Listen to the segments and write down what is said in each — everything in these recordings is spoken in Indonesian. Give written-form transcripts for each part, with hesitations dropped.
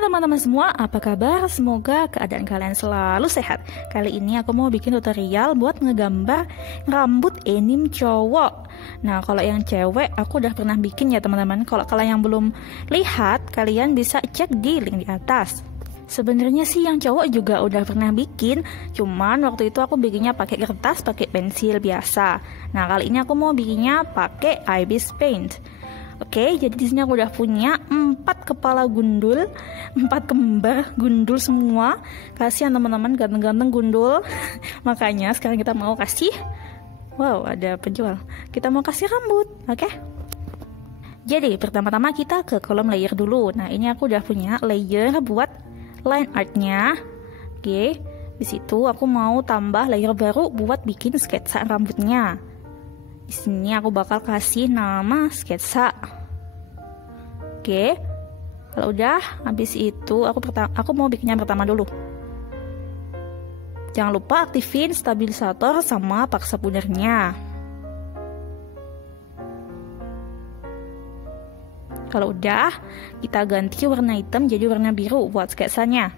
teman-teman semua, apa kabar? Semoga keadaan kalian selalu sehat. Kali ini aku mau bikin tutorial buat ngegambar rambut anime cowok. Nah, kalau yang cewek aku udah pernah bikin ya teman-teman. Kalau kalian yang belum lihat, kalian bisa cek di link di atas. Sebenarnya sih yang cowok juga udah pernah bikin, cuman waktu itu aku bikinnya pakai kertas, pakai pensil biasa. Nah, kali ini aku mau bikinnya pakai IBIS Paint. Oke, jadi di sini aku udah punya 4 kepala gundul, 4 kembar gundul semua. Kasihan teman-teman, ganteng-ganteng gundul. Makanya sekarang kita mau kasih, wow, ada penjual. Kita mau kasih rambut, oke? Jadi pertama-tama kita ke kolom layer dulu. Nah, ini aku udah punya layer buat line artnya. Oke, di situ aku mau tambah layer baru buat bikin sketsa rambutnya. Di sini aku bakal kasih nama sketsa. Oke. Kalau udah, habis itu aku mau bikinnya pertama dulu. Jangan lupa aktifin stabilisator sama paksa pudernya. Kalau udah, kita ganti warna hitam jadi warna biru buat sketsanya.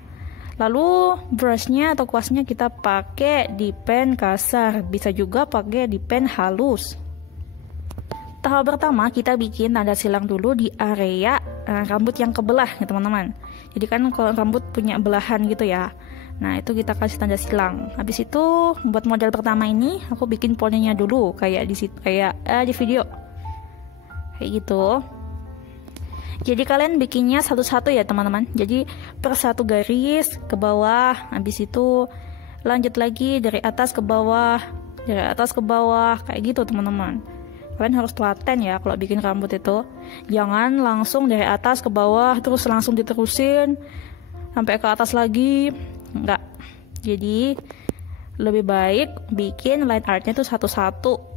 Lalu brushnya atau kuasnya kita pakai di pen kasar, bisa juga pakai di pen halus. Tahap pertama kita bikin tanda silang dulu di area rambut yang kebelah ya teman-teman. Jadi kan kalau rambut punya belahan gitu ya. Nah, itu kita kasih tanda silang. Habis itu buat model pertama ini aku bikin poninya dulu kayak di situ, kayak di video. Kayak gitu. Jadi kalian bikinnya satu-satu ya teman-teman. Jadi per satu garis ke bawah, habis itu lanjut lagi dari atas ke bawah, dari atas ke bawah, kayak gitu teman-teman. Kalian harus telaten ya kalau bikin rambut itu. Jangan langsung dari atas ke bawah terus langsung diterusin sampai ke atas lagi. Enggak. Jadi lebih baik bikin line artnya tuh satu-satu.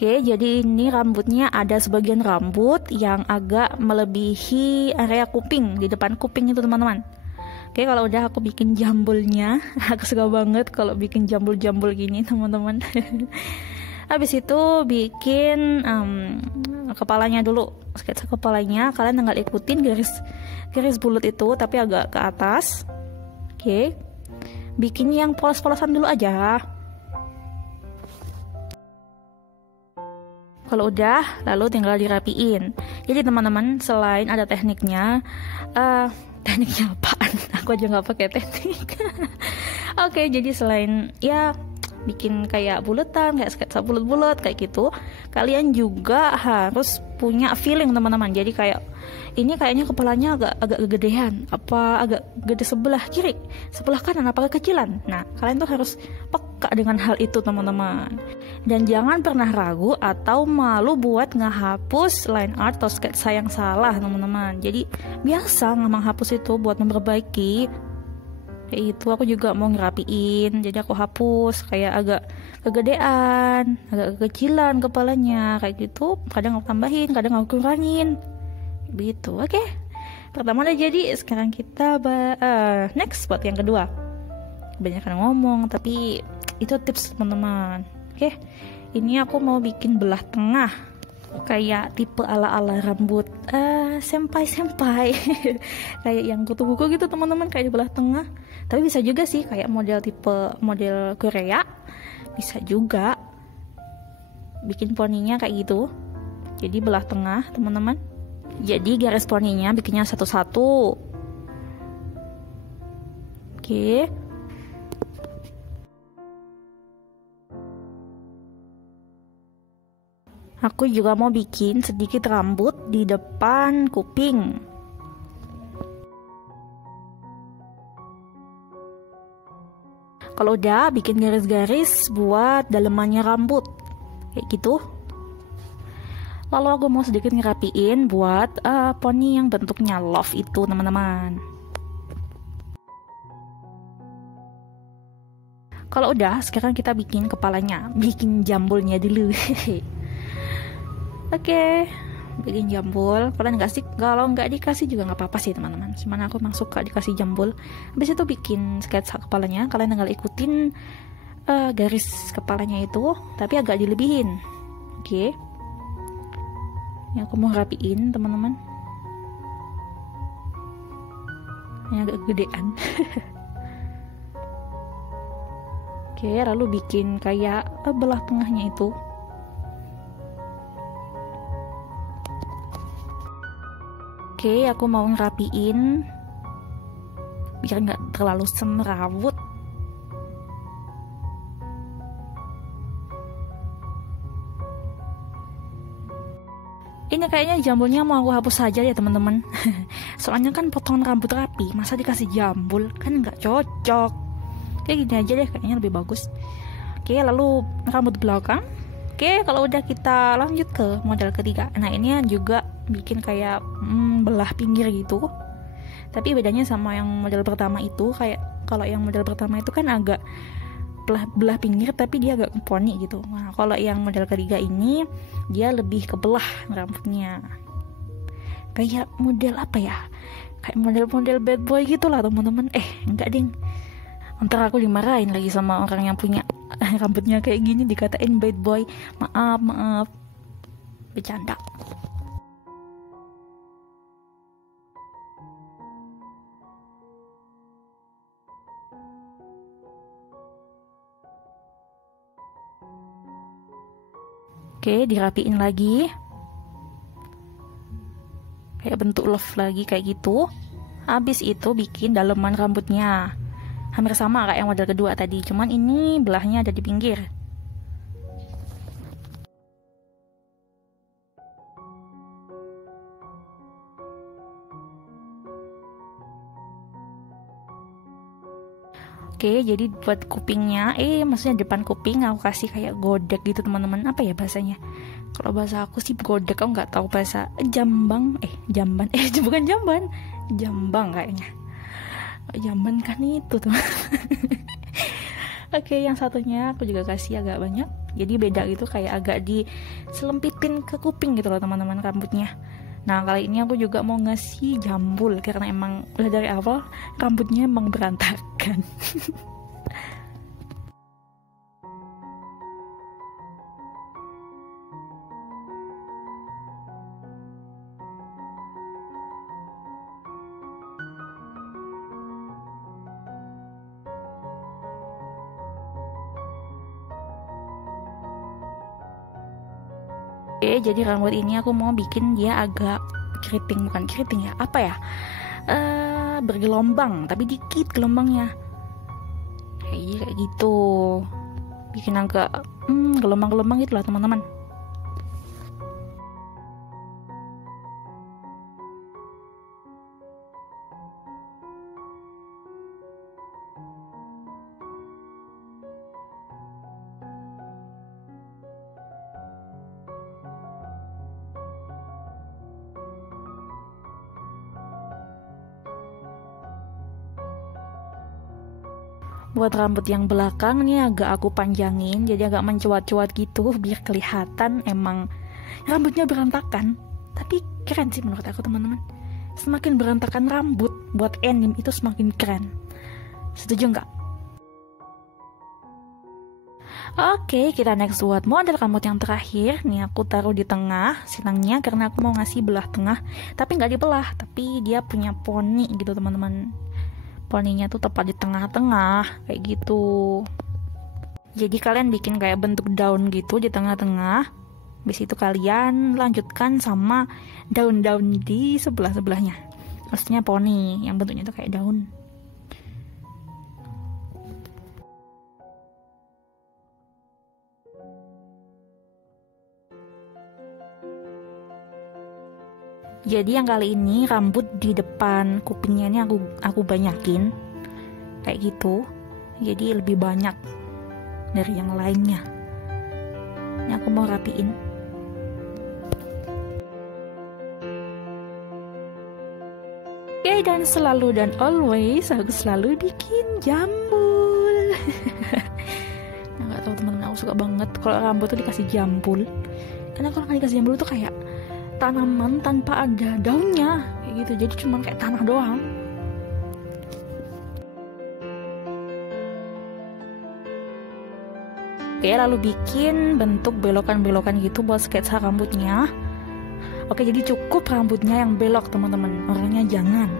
Oke, jadi ini rambutnya ada sebagian rambut yang agak melebihi area kuping, di depan kuping itu teman-teman. Oke, kalau udah aku bikin jambulnya. Aku suka banget kalau bikin jambul-jambul gini teman-teman. Habis itu bikin kepalanya dulu, sketsa kepalanya. Kalian tinggal ikutin garis bulat itu tapi agak ke atas. Oke, bikin yang polos-polosan dulu aja. Kalau udah, lalu tinggal dirapiin. Jadi teman-teman, selain ada tekniknya, tekniknya apaan? Aku aja nggak pakai teknik. Oke, jadi selain ya bikin kayak buletan, kayak sketsa bulat-bulat kayak gitu, kalian juga harus punya feeling teman-teman. Jadi kayak ini kayaknya kepalanya agak gedean, apa agak gede sebelah kiri, sebelah kanan, apa kekecilan. Nah, kalian tuh harus peka dengan hal itu teman-teman. Dan jangan pernah ragu atau malu buat ngehapus line art atau sketsa yang salah teman-teman. Jadi biasa menghapus itu buat memperbaiki. Kayak gitu, aku juga mau ngerapiin, jadi aku hapus kayak agak kegedean, agak kekecilan kepalanya, kayak gitu. Kadang aku tambahin, kadang aku kurangin, begitu. Oke, pertama udah jadi. Sekarang kita next buat yang kedua. Kebanyakan ngomong, tapi itu tips teman-teman. Oke, ini aku mau bikin belah tengah, kayak tipe ala-ala rambut senpai kayak yang kutu-kuku gitu teman-teman, kayak di belah tengah. Tapi bisa juga sih kayak model Korea, bisa juga bikin poninya kayak gitu, jadi belah tengah teman-teman. Jadi garis poninya bikinnya satu-satu. Oke. Aku juga mau bikin sedikit rambut di depan kuping. Kalau udah, bikin garis-garis buat dalemannya rambut, kayak gitu. Lalu aku mau sedikit ngerapiin buat poni yang bentuknya love itu teman-teman. Kalau udah, sekarang kita bikin kepalanya, bikin jambulnya dulu. Oke, bikin jambul. Kalian kalau nggak dikasih juga nggak apa-apa sih teman-teman. Cuman aku emang suka dikasih jambul. Habis itu bikin sketsa kepalanya. Kalian tinggal ikutin garis kepalanya itu, tapi agak dilebihin. Oke. Yang aku mau rapiin teman-teman. yang agak gedean. Oke, lalu bikin kayak belah tengahnya itu. Oke, aku mau ngerapiin biar nggak terlalu semrawut. Ini kayaknya jambulnya mau aku hapus saja ya teman-teman. Soalnya kan potongan rambut rapi, masa dikasih jambul, kan nggak cocok. Kayak gini aja deh, kayaknya lebih bagus. Oke, lalu rambut belakang. Oke, kalau udah kita lanjut ke model ketiga. Nah, ini juga bikin kayak belah pinggir gitu. Tapi bedanya sama yang model pertama itu, kayak kalau yang model pertama itu kan agak belah pinggir tapi dia agak poni gitu. Nah, kalau yang model ketiga ini dia lebih kebelah rambutnya. Kayak model apa ya? Kayak model-model bad boy gitu lah teman-teman. Enggak ding. Ntar aku dimarahin lagi sama orang yang punya rambutnya kayak gini, dikatain bad boy. Maaf. Bercanda. Oke, dirapiin lagi. Kayak bentuk love lagi kayak gitu. Habis itu bikin daleman rambutnya. Hampir sama kayak yang model kedua tadi, cuman ini belahnya ada di pinggir. Oke, jadi buat kupingnya, maksudnya depan kuping aku kasih kayak godek gitu teman-teman. Apa ya bahasanya? Kalau bahasa aku sih godek, aku nggak tahu bahasa jamban, bukan jamban, jambang kayaknya. Jamban kan itu teman. Oke, yang satunya aku juga kasih agak banyak. Jadi beda gitu, kayak agak diselempitin ke kuping gitu loh teman-teman rambutnya. Nah, kali ini aku juga mau ngasih jambul karena emang udah dari awal rambutnya emang berantakan. Oke, jadi rambut ini aku mau bikin dia agak bukan keriting ya, apa ya? Bergelombang, tapi dikit gelombangnya. Kayak gitu. Bikin agak gelombang-gelombang gitu lah teman-teman. Buat rambut yang belakang nih agak aku panjangin, jadi agak mencuat-cuat gitu biar kelihatan emang rambutnya berantakan. Tapi keren sih menurut aku teman-teman. Semakin berantakan rambut buat anime itu semakin keren. Setuju nggak? Oke, kita next buat model rambut yang terakhir. Nih aku taruh di tengah silangnya karena aku mau ngasih belah tengah, tapi nggak dibelah, tapi dia punya poni gitu teman-teman. Poninya tuh tepat di tengah-tengah kayak gitu. Jadi kalian bikin kayak bentuk daun gitu di tengah-tengah. Habis itu kalian lanjutkan sama daun-daun di sebelah-sebelahnya. Maksudnya poni yang bentuknya tuh kayak daun. Jadi yang kali ini rambut di depan kupingnya ini aku banyakin kayak gitu. Jadi lebih banyak dari yang lainnya. Ini aku mau rapiin. Oke, dan selalu dan always aku selalu bikin jambul. Nggak tahu teman-teman, aku suka banget kalau rambut tuh dikasih jambul. Karena kalau nggak dikasih jambul tuh kayak tanaman tanpa ada daunnya kayak gitu, jadi cuma kayak tanah doang. Oke, lalu bikin bentuk belokan-belokan gitu buat sketsa rambutnya. Oke, jadi cukup rambutnya yang belok teman-teman, orangnya jangan.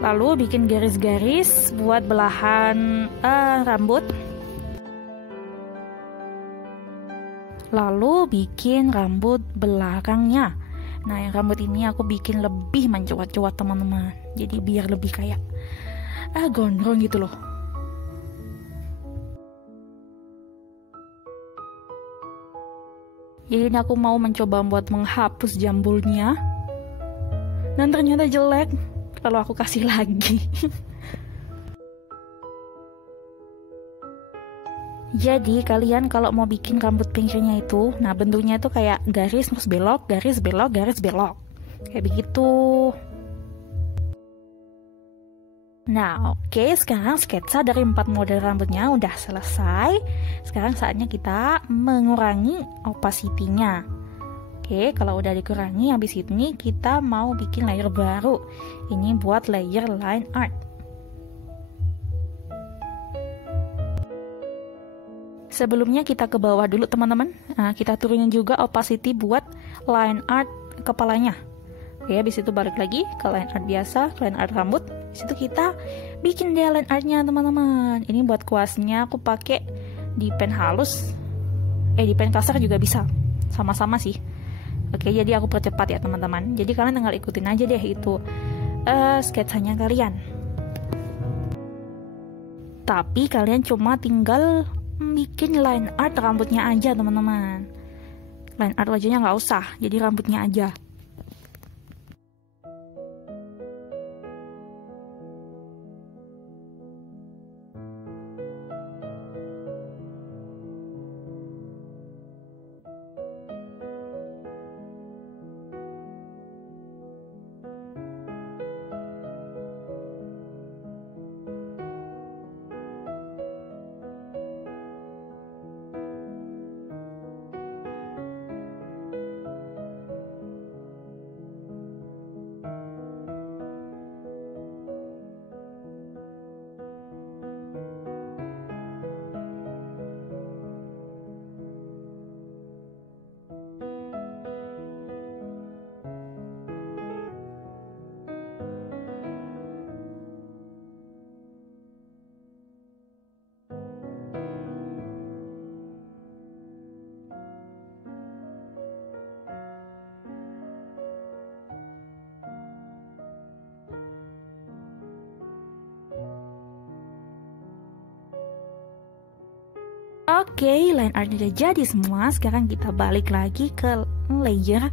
Lalu bikin garis-garis buat belahan rambut. Lalu bikin rambut belakangnya. Nah, yang rambut ini aku bikin lebih mencuat-cuat teman-teman. Jadi biar lebih kayak gondrong gitu loh. Jadi ini aku mau mencoba buat menghapus jambulnya. Dan ternyata jelek. Lalu aku kasih lagi. Jadi kalian kalau mau bikin rambut pinggirnya itu, nah bentuknya itu kayak garis terus belok, garis belok, garis belok. Kayak begitu. Nah, oke, sekarang sketsa dari 4 model rambutnya udah selesai. Sekarang saatnya kita mengurangi opacity-nya. Oke, kalau udah dikurangi, habis ini kita mau bikin layer baru. Ini buat layer line art. Sebelumnya kita ke bawah dulu teman-teman. Nah, kita turunin juga opacity buat line art kepalanya. Oke, habis itu balik lagi ke line art biasa, line art rambut. Habis itu kita bikin deh line artnya teman-teman. Ini buat kuasnya aku pakai di pen halus. Di pen kasar juga bisa. Sama-sama sih. Oke, jadi aku percepat ya teman-teman. Jadi kalian tinggal ikutin aja deh itu sketsanya kalian. Tapi kalian cuma tinggal bikin line art rambutnya aja teman-teman. Line art wajahnya nggak usah, jadi rambutnya aja. Oke, line art udah jadi semua. Sekarang kita balik lagi ke layer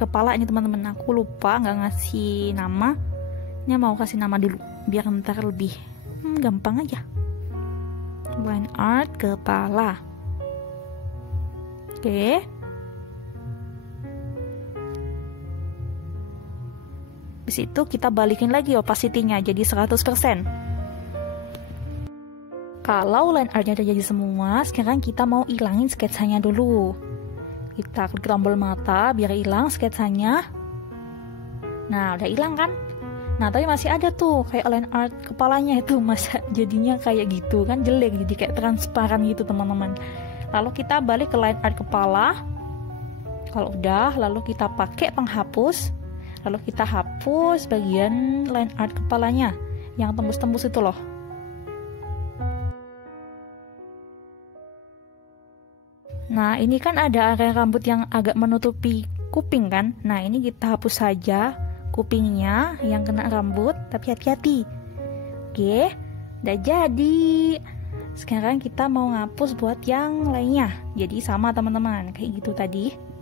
kepala ini teman-teman. Aku lupa nggak ngasih nama. Ini mau kasih nama dulu biar ntar lebih gampang aja. Line art kepala. Oke. Habis itu kita balikin lagi opacity-nya jadi 100%. Kalau line artnya udah jadi semua, sekarang kita mau ilangin sketsanya dulu. Kita klik tombol mata biar hilang sketsanya. Nah, udah hilang kan? Nah, tapi masih ada tuh kayak line art kepalanya itu, masa jadinya kayak gitu kan, jelek, jadi kayak transparan gitu teman-teman. Lalu kita balik ke line art kepala. Kalau udah, lalu kita pakai penghapus. Lalu kita hapus bagian line art kepalanya yang tembus-tembus itu loh. Nah, ini kan ada area rambut yang agak menutupi kuping kan. Nah, ini kita hapus saja kupingnya yang kena rambut, tapi hati-hati. Oke, udah jadi. Sekarang kita mau ngapus buat yang lainnya. Jadi sama teman-teman, kayak gitu tadi.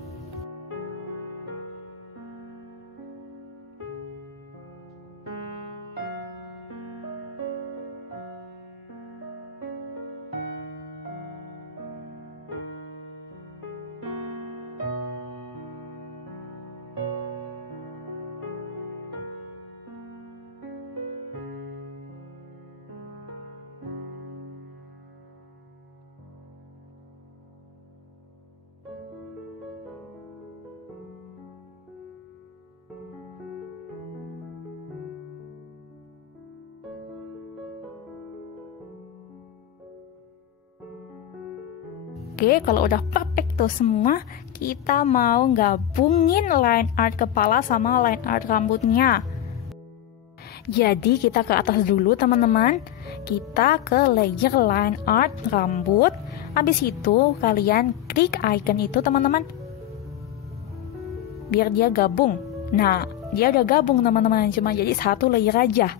Oke, kalau udah perfect tuh semua, kita mau gabungin line art kepala sama line art rambutnya. Jadi kita ke atas dulu teman-teman. Kita ke layer line art rambut. Habis itu kalian klik icon itu teman-teman, biar dia gabung. Nah, dia udah gabung teman-teman, cuma jadi satu layer aja.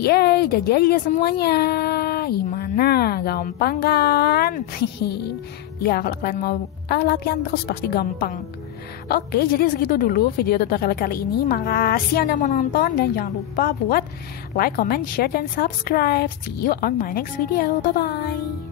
Yeay, udah jadi ya semuanya. Gimana? Gampang kan? Ya, kalau kalian mau latihan terus pasti gampang. Oke, jadi segitu dulu video tutorial kali ini. Makasih Anda mau nonton dan jangan lupa buat like, comment, share, dan subscribe. See you on my next video. Bye-bye.